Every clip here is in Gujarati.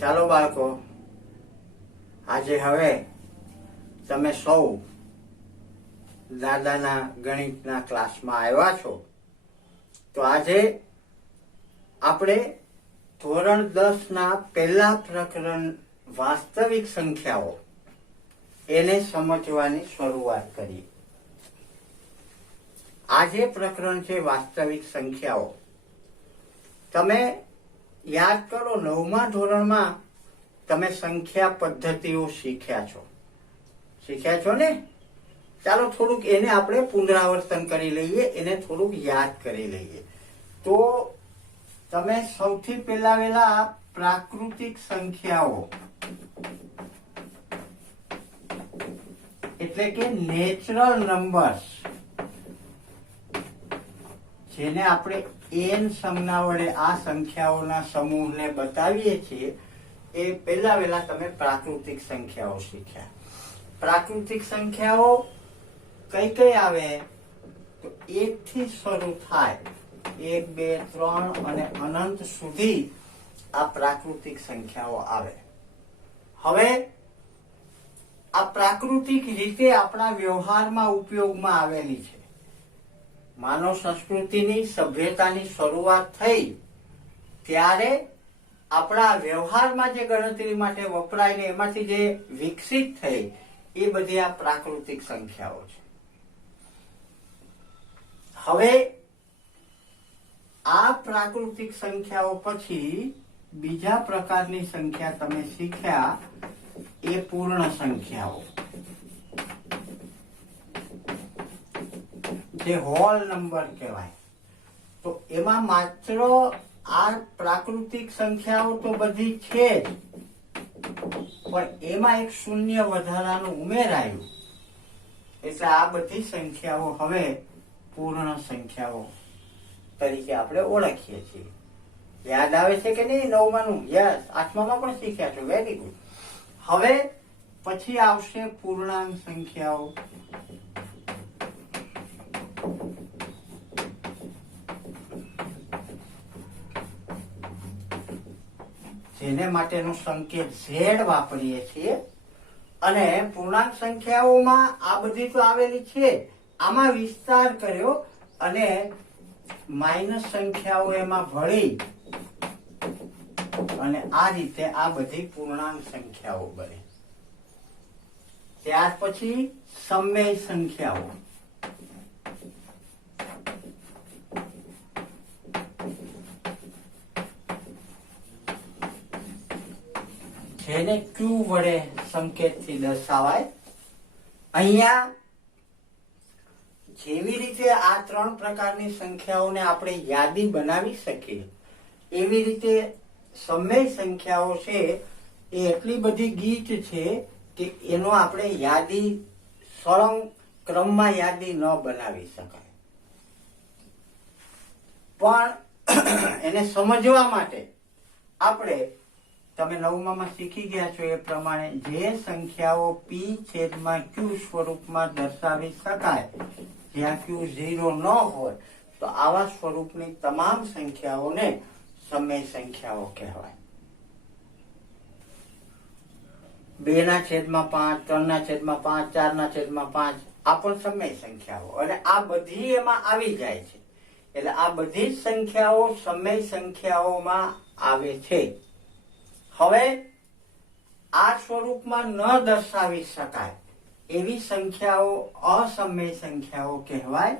ચાલો બાળકો, આજે હવે તમે સૌ દાદાના ગણિતના ક્લાસમાં આવ્યા છો. તો આજે આપણે ધોરણ 10 ના પહેલા પ્રકરણ વાસ્તવિક સંખ્યાઓ એને સમજવાની શરૂઆત કરીએ. આજે પ્રકરણ છે વાસ્તવિક સંખ્યાઓ. તમે યાદ કરો, 9મા ધોરણમાં તમે સંખ્યા પદ્ધતિઓ શીખ્યા છો ને? ચાલો થોડુંક એને આપણે પુનરાવર્તન કરી લઈએ, એને થોડુંક યાદ કરી લઈએ. તો તમે સૌથી પહેલા પ્રાકૃતિક સંખ્યાઓ એટલે કે નેચરલ નંબર્સ, જેને આપણે n સંજ્ઞા વડે આ સંખ્યાઓના સમૂહને બતાવીએ છીએ, એ પહેલા તમે પ્રાકૃતિક સંખ્યાઓ શીખ્યા. પ્રાકૃતિક સંખ્યાઓ કઈ કઈ આવે? તો 1 થી શરૂ થાય, 1, 2, 3 અને અનંત સુધી આ પ્રાકૃતિક સંખ્યાઓ આવે. હવે આ પ્રાકૃતિક રીતે આપણા વ્યવહારમાં ઉપયોગમાં આવેલી છે. માનવ સંસ્કૃતિની સભ્યતાની શરૂઆત થઈ ત્યારે આપણા વ્યવહારમાં જે ગણતરી માટે વપરાય ને એમાંથી જે વિકસિત થઈ એ બધી આ પ્રાકૃતિક સંખ્યાઓ છે. હવે આ પ્રાકૃતિક સંખ્યાઓ પછી બીજા પ્રકારની સંખ્યા તમે શીખ્યા, એ પૂર્ણ સંખ્યાઓ, જે હોલ નંબર કહેવાય. તો એમાં માત્ર આ પ્રાકૃતિક સંખ્યાઓ તો બધી છે જ, પણ એમાં એક શૂન્ય વધારાનું ઉમેરાયું, એટલે આ બધી સંખ્યાઓ હવે પૂર્ણ સંખ્યાઓ તરીકે આપણે ઓળખીએ છીએ. યાદ આવે છે કે નહીં 9માનું? યસ, 8મામાં પણ શીખ્યા છો. Very good. હવે પછી આવશે પૂર્ણાંક સંખ્યાઓ. જેને માટેનો સંકેત Z વાપરીએ છીએ. અને પૂર્ણાંક સંખ્યાઓમાં આ બધી તો આવેલી છે, આમાં વિસ્તાર કર્યો અને માઇનસ સંખ્યાઓ એમાં ભળી અને આ રીતે આ બધી પૂર્ણાંક સંખ્યાઓ બને. ત્યાર પછી સમમેય સંખ્યાઓ. જેને Q વડે સંકેતથી દર્શાવાય. અહીંયા જેવી રીતે આ 3 પ્રકારની સંખ્યાઓને આપણે યાદી બનાવી શકીએ, એવી રીતે સમય સંખ્યાઓ છે એ એટલી બધી ગીચ છે કે એનો આપણે યાદી સળંગ ક્રમમાં યાદી ન બનાવી શકાય. પણ એને સમજવા માટે આપણે, તમે 9મામાં શીખી ગયા છો એ પ્રમાણે, જે સંખ્યાઓ P/Q સ્વરૂપમાં દર્શાવી શકાય, જ્યાં Q 0 ન હોય, તો આવા સ્વરૂપની તમામ સંખ્યાઓને સમય સંખ્યાઓ કહેવાય. 2/5, 3/5, 4/5 આ પણ સમય સંખ્યાઓ, અને આ બધી એમાં આવી જાય છે. એટલે આ બધી જ સંખ્યાઓ સમય સંખ્યાઓમાં આવે છે. હવે આ સ્વરૂપમાં ન દર્શાવી શકાય એવી સંખ્યાઓ અસમય સંખ્યાઓ કહેવાય.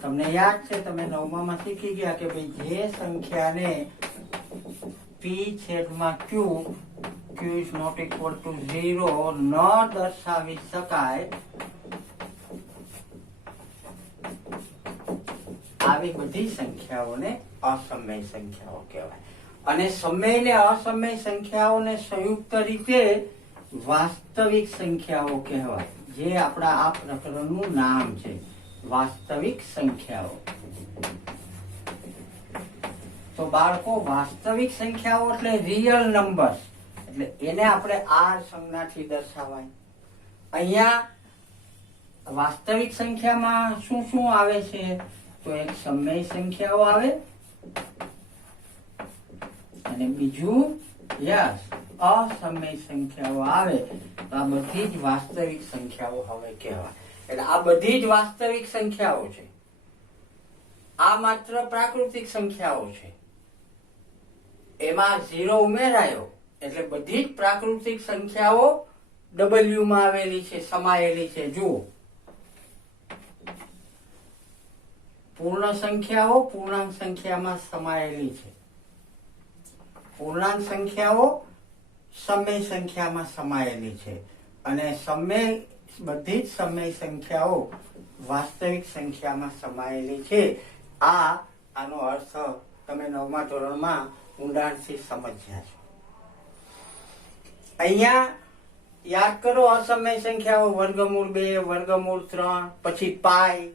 તમને યાદ છે, તમે 9મામાં શીખી ગયા કે ભાઈ જે સંખ્યાને P/Q Q is not equal to 0 ન દર્શાવી શકાય, આવી બધી સંખ્યાઓને અસમય સંખ્યાઓ કહેવાય. અને સમય ને અસમય સંખ્યાઓને સંયુક્ત રીતે વાસ્તવિક સંખ્યાઓ કહેવાય, જે આપણા આ પ્રકરણનું નામ છે, વાસ્તવિક સંખ્યાઓ. તો બાળકો, વાસ્તવિક સંખ્યાઓ એટલે રિયલ નંબર્સ, એટલે એને આપણે R સંજ્ઞાથી દર્શાવાય. અહીંયા વાસ્તવિક સંખ્યામાં શું શું આવે છે? તો એક સમય સંખ્યાઓ આવે, અને બીજું યસ અસમય સંખ્યાઓ આવે તો આ બધી જ વાસ્તવિક સંખ્યાઓ હવે કહેવાય. એટલે આ બધી જ વાસ્તવિક સંખ્યાઓ છે, આ માત્ર પ્રાકૃતિક સંખ્યાઓ છે. એમાં 0 ઉમેરાયો એટલે બધી જ પ્રાકૃતિક સંખ્યાઓ W માં આવેલી છે, સમાયેલી છે. જુઓ, પૂર્ણ સંખ્યાઓ પૂર્ણાંક સંખ્યામાં સમાયેલી છે, પૂર્ણાંક સંખ્યાઓ સમય સંખ્યામાં સમાયેલી છે, અને બધી જ સમય સંખ્યાઓ વાસ્તવિક સંખ્યામાં સમાયેલી છે. આનો અર્થ તમે 9મા ધોરણમાં ઊંડાણથી સમજ્યા છો. અહીંયા યાદ કરો, અસમય સંખ્યાઓ વર્ગમૂળ 2, વર્ગમૂળ 3, પછી પાઈ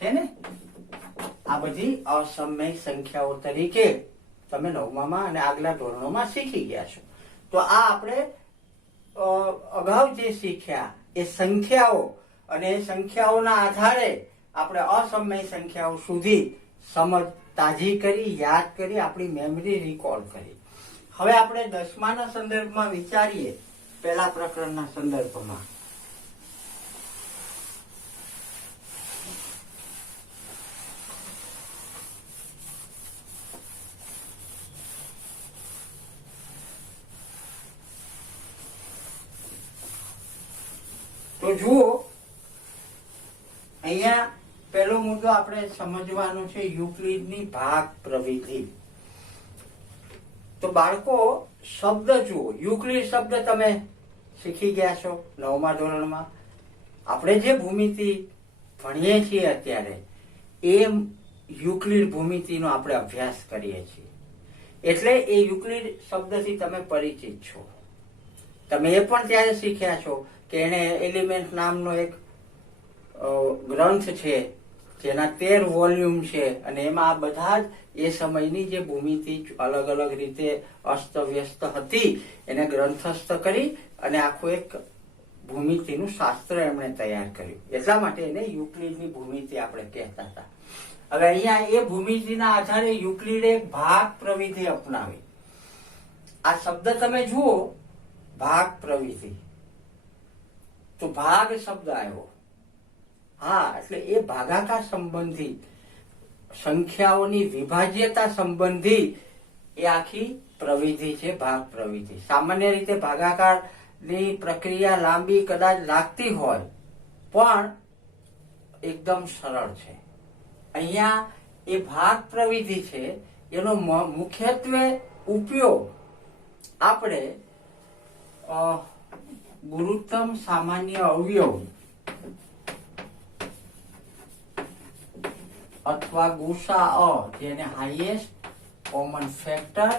છે ને, આ બધી અસમય સંખ્યાઓ તરીકે તમે 9માં અને આગલા ધોરણોમાં શીખી ગયા છો. તો આ આપણે અગાઉ જે શીખ્યા એ સંખ્યાઓ, અને એ સંખ્યાઓના આધારે આપણે અસમય સંખ્યાઓ સુધી સમજ તાજી કરી, યાદ કરી, આપણી મેમરી રિકોલ કરી. હવે આપણે 10માના સંદર્ભમાં વિચારીએ, પહેલા પ્રકરણના સંદર્ભમાં. તો જુઓ, અહીંયા પહેલો મુદ્દો આપણે સમજવાનો છે યુક્લિડની ભાગ પ્રવિધિ. તો બાળકો, શબ્દ જુઓ, યુક્લિડ શબ્દ તમે શીખી ગયા છો 9મા ધોરણમાં. આપણે જે ભૂમિતિ ભણીએ છીએ અત્યારે એ યુક્લિડ ભૂમિતિનો આપણે અભ્યાસ કરીએ છીએ. એટલે એ યુક્લિડ શબ્દથી તમે પરિચિત છો. તમે એ પણ ત્યારે શીખ્યા છો કે એને એલિમેન્ટ નામનો એક ગ્રંથ છે, જેના 13 વોલ્યુમ છે, અને એમાં બધા જ એ સમયની જે ભૂમિતિ અલગ અલગ રીતે અસ્તવ્યસ્ત હતી એને ગ્રંથસ્થ કરી અને આખું એક ભૂમિતિનું શાસ્ત્ર એમણે તૈયાર કર્યું. એટલા માટે એને યુક્લિડની ભૂમિતિ આપણે કહેતા હતા. હવે અહીંયા એ ભૂમિતિના આધારે યુક્લિડે ભાગ પ્રવિધિ અપનાવી. આ શબ્દ તમે જુઓ, ભાગ પ્રવિધિ, તો ભાગ શબ્દ આવ્યો. હા, એટલે એ ભાગાકાર સંબંધી, સંખ્યાઓની વિભાજ્યતા સંબંધી એ આખી પ્રવિધિ છે, ભાગ પ્રવિધિ. સામાન્ય રીતે ભાગાકારની પ્રક્રિયા લાંબી કદાચ લાગતી હોય, પણ એકદમ સરળ છે. અહીંયા એ ભાગ પ્રવિધિ છે, એનો મુખ્યત્વે ઉપયોગ આપણે ગુરુત્તમ સામાન્ય અવયવ અથવા ગુસા, જેને હાઈએસ્ટ કોમન ફેક્ટર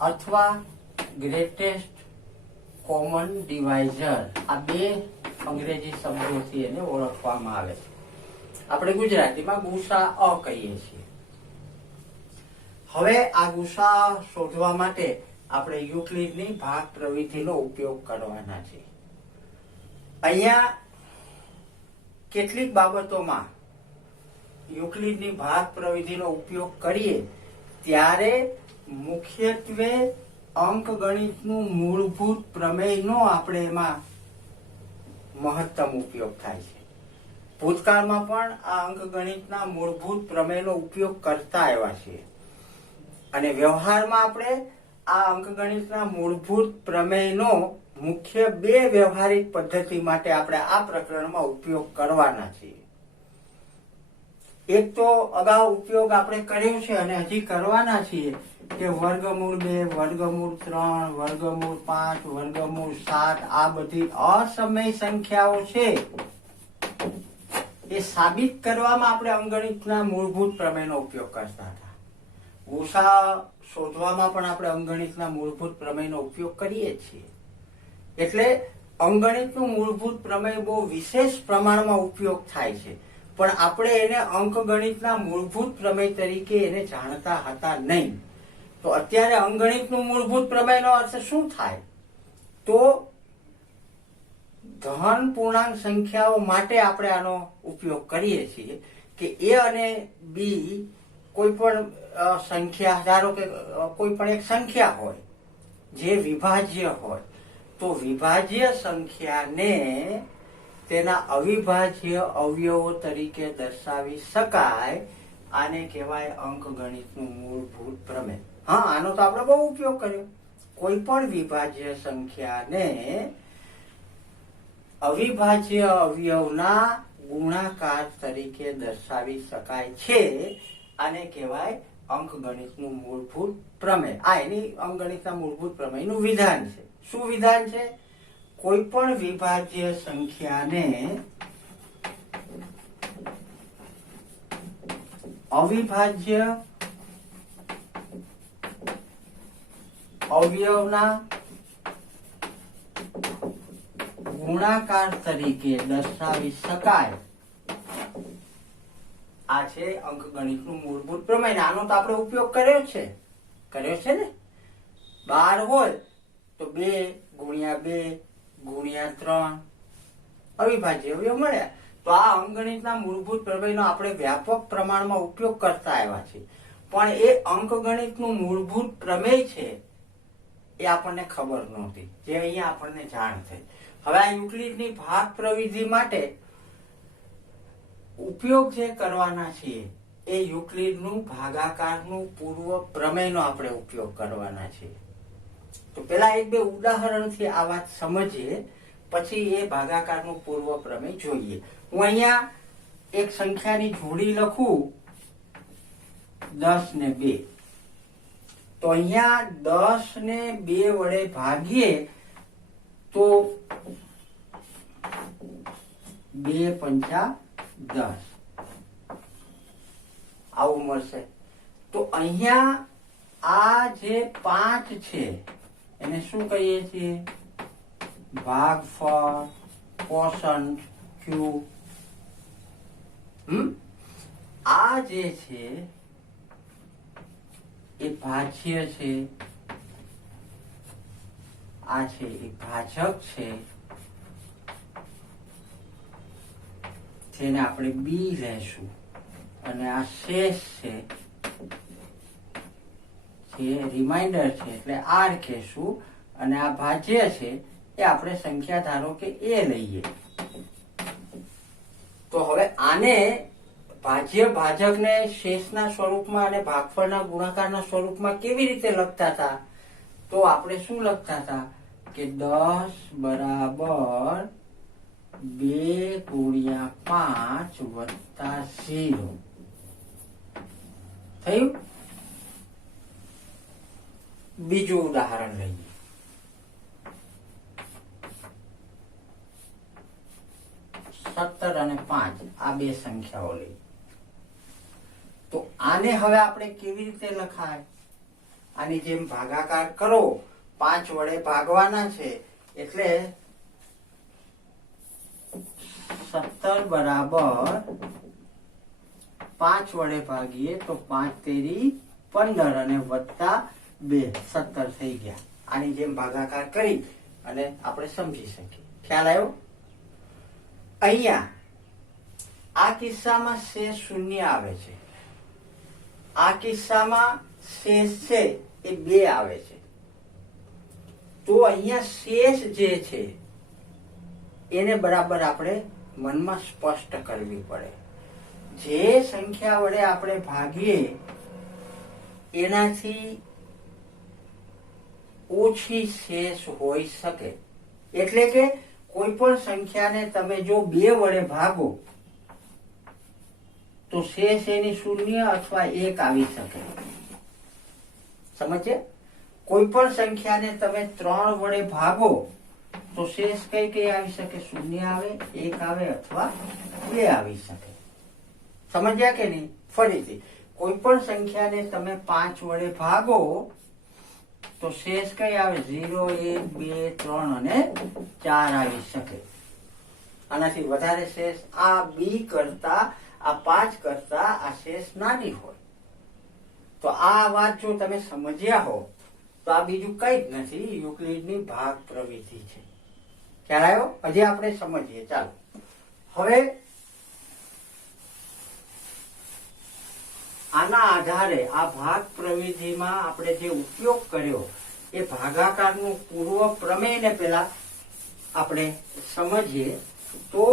અથવા ગ્રેટેસ્ટ કોમન ડિવાઇઝર, આ બે અંગ્રેજી શબ્દોથી એને ઓળખવામાં આવે છે. આપણે ગુજરાતીમાં ગુસા કહીએ છીએ. હવે આ ગુસા શોધવા માટે આપણે યુક્લિડની ભાગ પ્રવિધિનો ઉપયોગ કરવાના છે. અહીંયા કેટલીક બાબતોમાં યુક્લિડની ભાગ પ્રવિધિનો ઉપયોગ કરીએ ત્યારે મુખ્યત્વે અંકગણિતનું મૂળભૂત પ્રમેયનો આપણે એમાં મહત્તમ ઉપયોગ થાય છે. ભૂતકાળમાં પણ આ અંકગણિતના મૂળભૂત પ્રમેયનો ઉપયોગ કરતા આવ્યા છીએ, અને વ્યવહારમાં આપણે આ અંકગણિતના મૂળભૂત પ્રમેયનો મુખ્ય 2 વ્યવહારિક પદ્ધતિ માટે આપણે આ પ્રકરણમાં ઉપયોગ કરવાના છીએ. એક તો અગાઉ ઉપયોગ આપણે કર્યો છે અને હજી કરવાના છીએ કે વર્ગમૂળ 2, વર્ગમૂળ 3, વર્ગમૂળ 5, વર્ગમૂળ 7 આ બધી અસમય સંખ્યાઓ છે એ સાબિત કરવામાં આપણે અંકગણિતના મૂળભૂત પ્રમેયનો ઉપયોગ કરતા હતા. ગુસા શોધવામાં પણ આપણે અંકગણિતના મૂળભૂત પ્રમેયનો ઉપયોગ કરીએ છીએ. એટલે અંકગણિતનું મૂળભૂત પ્રમેય બહુ વિશેષ પ્રમાણમાં ઉપયોગ થાય છે, પણ આપણે એને અંકગણિતના મૂળભૂત પ્રમેય તરીકે એને જાણતા હતા નહીં. તો અત્યારે અંકગણિતનું મૂળભૂત પ્રમેયનો અર્થ શું થાય? તો ધન પૂર્ણાંક સંખ્યાઓ માટે આપણે આનો ઉપયોગ કરીએ છીએ કે A અને B કોઈ પણ સંખ્યા, ધારો કે કોઈ પણ એક સંખ્યા હોય જે વિભાજ્ય હોય, તો વિભાજ્ય સંખ્યાને તેના અવિભાજ્ય અવયવો તરીકે દર્શાવી શકાય. આને કહેવાય અંકગણિતનું મૂળભૂત પ્રમેય. હા, આનો તો આપણે બહુ ઉપયોગ કર્યો. કોઈ પણ વિભાજ્ય સંખ્યાને અવિભાજ્ય અવયવના ગુણાકાર તરીકે દર્શાવી શકાય છે. આને કહેવાય અંકગણિતનું મૂળભૂત પ્રમેય. આ એની અંકગણિતના મૂળભૂત પ્રમેયનું વિધાન છે. શું વિધાન છે? કોઈ પણ વિભાજ્ય સંખ્યાને અવિભાજ્ય અવયવના ગુણાકાર તરીકે દર્શાવી શકાય. આ છે અંકગણિતનું મૂળભૂત પ્રમેય. આનો તો આપણે ઉપયોગ કર્યો છે ને. 12 હોય તો 2 ગુણ્યા 2 ગુણ્યા 3 અવિભાજ્ય અવયવ મળ્યા. તો આ અંકગણિતના મૂળભૂત પ્રમેયનો આપણે વ્યાપક પ્રમાણમાં ઉપયોગ કરતા આવ્યા છીએ. પણ એ અંકગણિતનું મૂળભૂત પ્રમેય છે એ આપણને ખબર નહોતી, જે અહીંયા આપણને જાણ થઈ. હવે આ યુક્લિડની ભાગ પ્રવિધિ માટે ઉપયોગ જે કરવાના છીએ એ યુક્લિડનું ભાગાકારનું પૂર્વ પ્રમેયનો આપણે ઉપયોગ કરવાના છીએ. તો પેલા એક બે ઉદાહરણથી આ વાત સમજીએ, પછી એ ભાગાકારનું પૂર્વ પ્રમેય જોઈએ. હું અહીંયા એક સંખ્યાની જોડી લખું 10 ને 2. તો અહીંયા 10 ને 2 વડે ભાગીએ તો 2 પંચા 10 આવું મળશે. તો અહીંયા આ જે 5 છે એને શું કહીએ છીએ? ભાગફળ, કોષંટ, ક્યુ. આ જે છે એ ભાજ્ય છે, આ છે એ ભાજક છે, જેને આપણે બી લેશું. અને આ શેષ છે જે રિમાઇન્ડર છે એટલે આર કહેશું. અને આ ભાજ્ય છે એ આપણે સંખ્યા ધારો કે એ લઈએ. તો હવે આને ભાજ્ય ભાજકને શેષના સ્વરૂપમાં અને ભાગફળના ગુણાકારના સ્વરૂપમાં કેવી રીતે લખતા હતા? તો આપણે શું લખતા હતા કે 10 બરાબર 2 ગુણ્યા 5 વત્તા 0 થયું. બીજું ઉદાહરણ લઈએ. 17 અને 5 આ બે સંખ્યાઓ લઈ. તો આને હવે આપણે કેવી રીતે લખાય? આની જેમ ભાગાકાર કરો, 5 વડે ભાગવાના છે એટલે 17 બરાબર 5 વડે ભાગીએ તો 5 તેરી 15 અને વત્તા 2 17 થઈ ગયા. આની જેમ ભાગાકાર કરી અને આપણે સમજી શકીએ. ખ્યાલ આવ્યો? અહીંયા આ કિસ્સામાં શેષ શૂન્ય આવે છે, આ કિસ્સામાં શેષ છે એ 2 આવે છે. તો અહીંયા શેષ જે છે એને બરાબર આપણે મનમાં સ્પષ્ટ કરવી પડે. જે સંખ્યા વડે આપણે ભાગીએ એનાથી ઓછી શેષ હોઈ શકે. એટલે કે કોઈ પણ સંખ્યાને તમે જો 2 વડે ભાગો તો શેષ એની 0 અથવા 1 આવી શકે. સમજે? કોઈ પણ સંખ્યાને તમે 3 વડે ભાગો તો શેષ કઈ કઈ આવી શકે? 0 આવે, 1 આવે અથવા 2 આવી શકે. સમજ્યા કે નહીં? ફરીથી, કોઈ પણ સંખ્યાને તમે 5 વડે ભાગો તો શેષ કઈ આવે? 0, 1, 2, 3 અને 4 આવી શકે. આનાથી વધારે શેષ આ બી કરતા, આ 5 કરતા આ શેષ નાની હોય. તો આ વાત જો તમે સમજ્યા હો તો આ બીજું કઈ જ નથી, યુક્લિડની ભાગ પ્રવિધિ છે. ખ્યાલ આવ્યો? હજી આપણે સમજીએ. ચાલો હવે આના આધારે આ ભાગ પ્રવિધિમાં આપણે જે ઉપયોગ કર્યો એ ભાગાકારનું પૂર્વ પ્રમેયને પેલા આપણે સમજીએ તો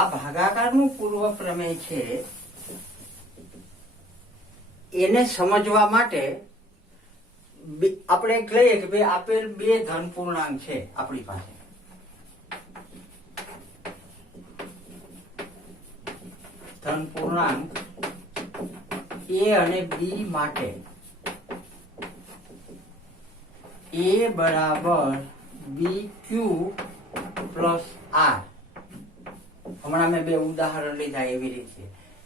આ ભાગાકારનું પૂર્વ પ્રમેય છે એને સમજવા માટે આપણે કહીએ કે ભાઈ આપેલ બે ધન પૂર્ણાંક છે આપણી પાસે, ધન પૂર્ણાંક એ અને બી માટે એ બરાબર બી ક્યુ પ્લસ આર. હમણાં મેં બે ઉદાહરણ લીધા એવી રીતે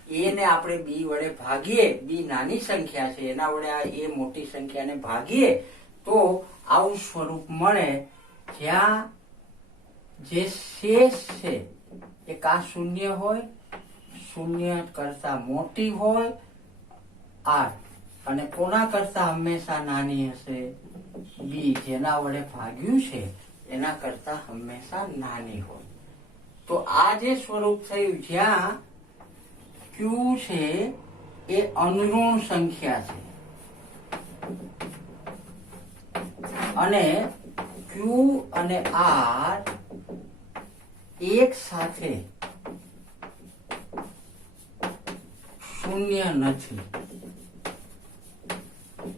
એ ને આપણે બી વડે ભાગીએ, બી નાની સંખ્યા છે એના વડે આ એ મોટી સંખ્યાને ભાગીએ તો આવું સ્વરૂપ મળે જ્યાં જે શેષ છે એ કા શૂન્ય હોય, શૂન્ય કરતા મોટી હોય આર, અને કોના કરતા હંમેશા નાની હશે, બી જેના વડે ભાગ્યું છે એના કરતા હંમેશા નાની હોય. તો આ જે સ્વરૂપ થયું જ્યાં ક્યુ છે એ અનઋણ સંખ્યા છે અને ક્યુ અને આર એક સાથે શૂન્ય નથી.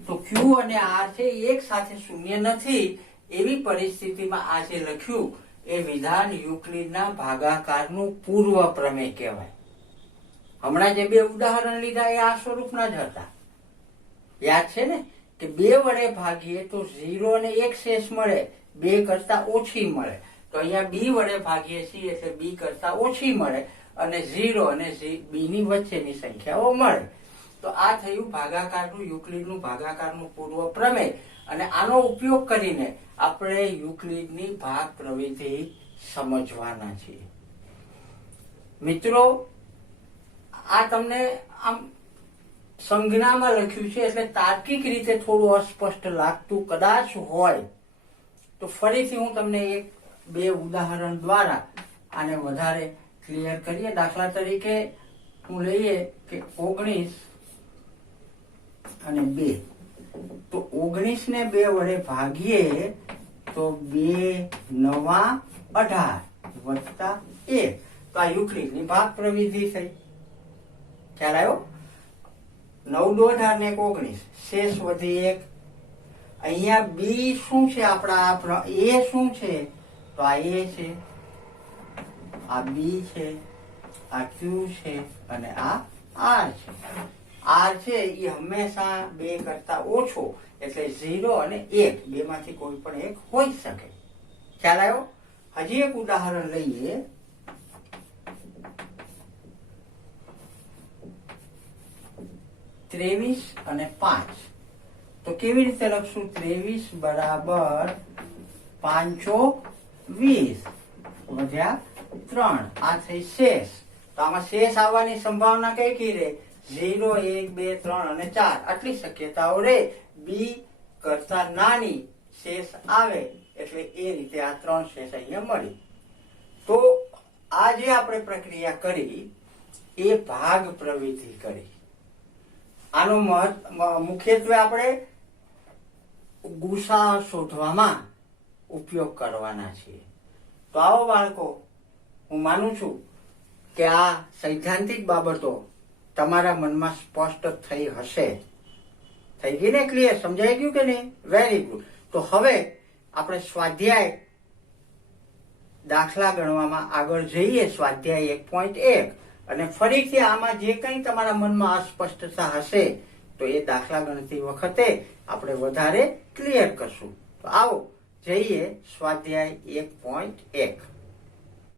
તો ક્યુ અને આર છે એક સાથે શૂન્ય નથી એવી પરિસ્થિતિમાં આ જે લખ્યું એ વિધાન યુક્લિડના ભાગાકારનું પૂર્વ પ્રમેય કહેવાય. હમણાં જે બે ઉદાહરણ લીધા એ આ સ્વરૂપના જ હતા. યાદ છે ને કે બે વડે ભાગીએ તો 0 અને 1 શેષ મળે, 2 કરતા ઓછી મળે. તો અહીંયા બી વડે ભાગીએ છીએ એટલે બી કરતા ઓછી મળે અને 0 અને બી ની વચ્ચેની સંખ્યાઓ મળે. તો આ થયું ભાગાકારનું યુક્લિડનું ભાગાકારનું પૂર્વ પ્રમેય. અને આનો ઉપયોગ કરીને આપણે યુક્લિડની ભાગ પ્રવિધિ સમજવાના છીએ. મિત્રો, આ તમને આમ સંજ્ઞામાં લખ્યું છે એટલે તાર્કિક રીતે થોડું અસ્પષ્ટ લાગતું કદાચ હોય તો ફરીથી હું તમને એક બે ઉદાહરણ દ્વારા આને વધારે ક્લિયર કરીએ. દાખલા તરીકે હું લઈએ કે 19 અને 2. તો 19 ને 2 વડે ભાગીએ તો 2 9 18 વત્તા 1. તો આ યુક્લિડની ભાગ પ્રવિધિ થઈ. ખ્યાલ આવ્યો? 9 દુ 18 ને 19 શેષ વધી 1. અહીંયા બી શું છે આપણા, એ શું છે તો આ એ છે, આ બી છે, આ ક્યુ છે અને આ આર છે. આર છે એ હંમેશા 2 કરતા ઓછો એટલે 0 અને 1 બે માંથી કોઈ પણ એક હોઈ શકે. ખ્યાલ આવ્યો? હજી એક ઉદાહરણ લઈએ. ત્રેવીસ અને 5. તો કેવી રીતે લખશું? 23 બરાબર 5 20 વધ્યા 3. આ થઈ શેષ. તો આમાં શેષ આવવાની સંભાવના કઈ કઈ રે? 0 1 2 3 અને 4 આટલી શક્યતાઓ રે. બી કરતા નાની શેષ આવે એટલે એ રીતે આ 3 શેષ અહીંયા મળી. તો આ જે આપણે પ્રક્રિયા કરી એ ભાગ પ્રવિધિ કરી. આનો મુખ્યત્વે આપણે ગુસા શોધવામાં ઉપયોગ કરવાના છીએ. તો આવો બાળકો, હું માનું છું કે આ સૈદ્ધાંતિક બાબતો તમારા મનમાં સ્પષ્ટ થઈ હશે. થઈ ગઈ ને? ક્લિયર? સમજાઈ ગયું કે નહીં? Very good. તો હવે આપણે સ્વાધ્યાય દાખલા ગણવામાં આગળ જઈએ. સ્વાધ્યાય 1.1 અને ફરીથી આમાં જે કંઈ તમારા મનમાં અસ્પષ્ટતા હશે તો એ દાખલા ગણતી વખતે આપણે વધારે ક્લિયર કરશું. તો આવો જઈએ સ્વાધ્યાય 1.1.